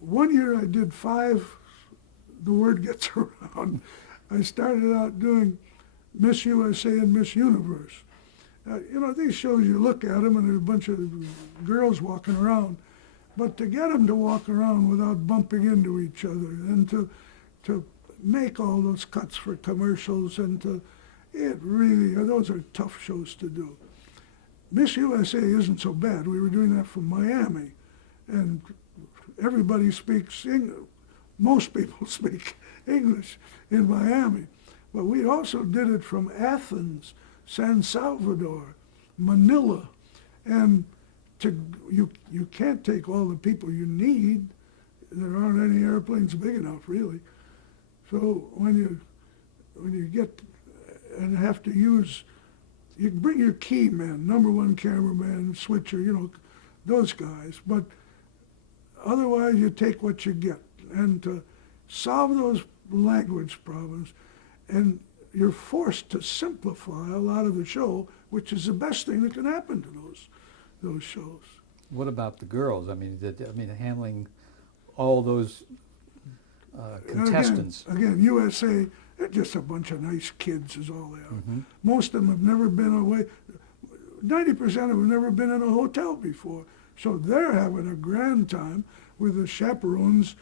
one year I did 5, the word gets around. I started out doing Miss USA and Miss Universe. These shows, you look at them and there's a bunch of girls walking around. But to get them to walk around without bumping into each other and to make all those cuts for commercials those are tough shows to do. Miss USA isn't so bad. We were doing that from Miami. And everybody speaks English. Most people speak English in Miami. But we also did it from Athens, San Salvador, Manila. And you can't take all the people you need. There aren't any airplanes big enough, really. So when you get and have to use, you bring your key men, number one cameraman, switcher, those guys. But otherwise, you take what you get. And to solve those language problems, and you're forced to simplify a lot of the show, which is the best thing that can happen to those shows. What about the girls? I mean, handling all those contestants. Again, USA, they're just a bunch of nice kids is all they are. Mm-hmm. Most of them have never been away. 90% of them have never been in a hotel before. So they're having a grand time with the chaperones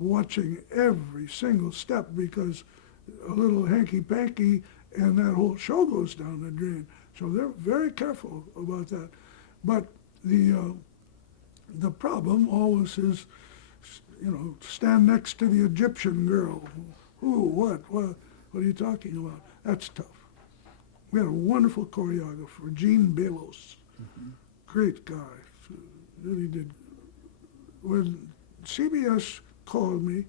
watching every single step, because a little hanky-panky and that whole show goes down the drain. So they're very careful about that. But the problem always is, stand next to the Egyptian girl. Who, what are you talking about? That's tough. We had a wonderful choreographer, Gene Belos. Mm-hmm. Great guy. Really did. When CBS called me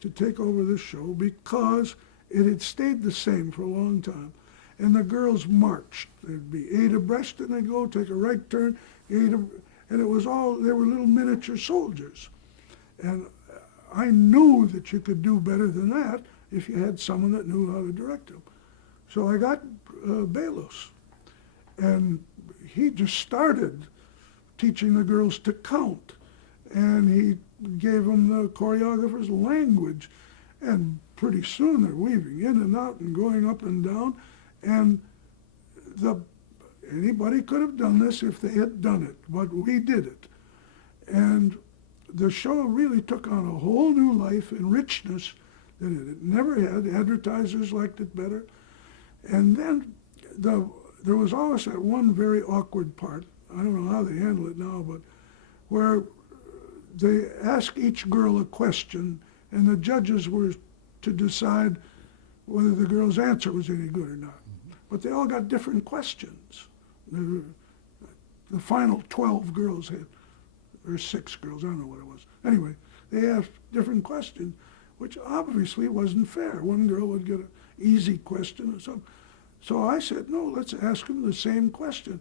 to take over this show, because it had stayed the same for a long time, and the girls marched. There'd be 8 abreast, and they'd go take a right turn, and it was all, they were little miniature soldiers. And I knew that you could do better than that if you had someone that knew how to direct them. So I got Belos, and he just started teaching the girls to count, and he gave them the choreographer's language, and pretty soon they're weaving in and out and going up and down, and anybody could have done this if they had done it, but we did it. And the show really took on a whole new life and richness that it had never had. Advertisers liked it better. And then there was always that one very awkward part, I don't know how they handle it now, but where they ask each girl a question, and the judges were to decide whether the girl's answer was any good or not. But they all got different questions. The final 12 girls had, or 6 girls, I don't know what it was. Anyway, they asked different questions, which obviously wasn't fair. One girl would get an easy question or something. So I said, no, let's ask them the same question.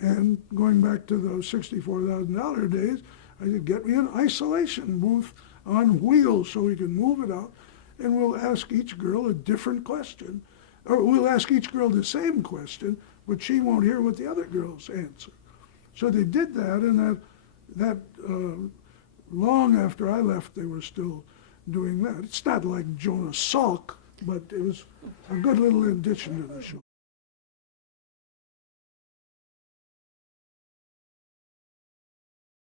And going back to those $64,000 days, I said, get me an isolation booth on wheels so we can move it out, and we'll ask each girl a different question. Or we'll ask each girl the same question, but she won't hear what the other girls answer. So they did that, and that long after I left, they were still doing that. It's not like Jonas Salk, but it was a good little addition to the show.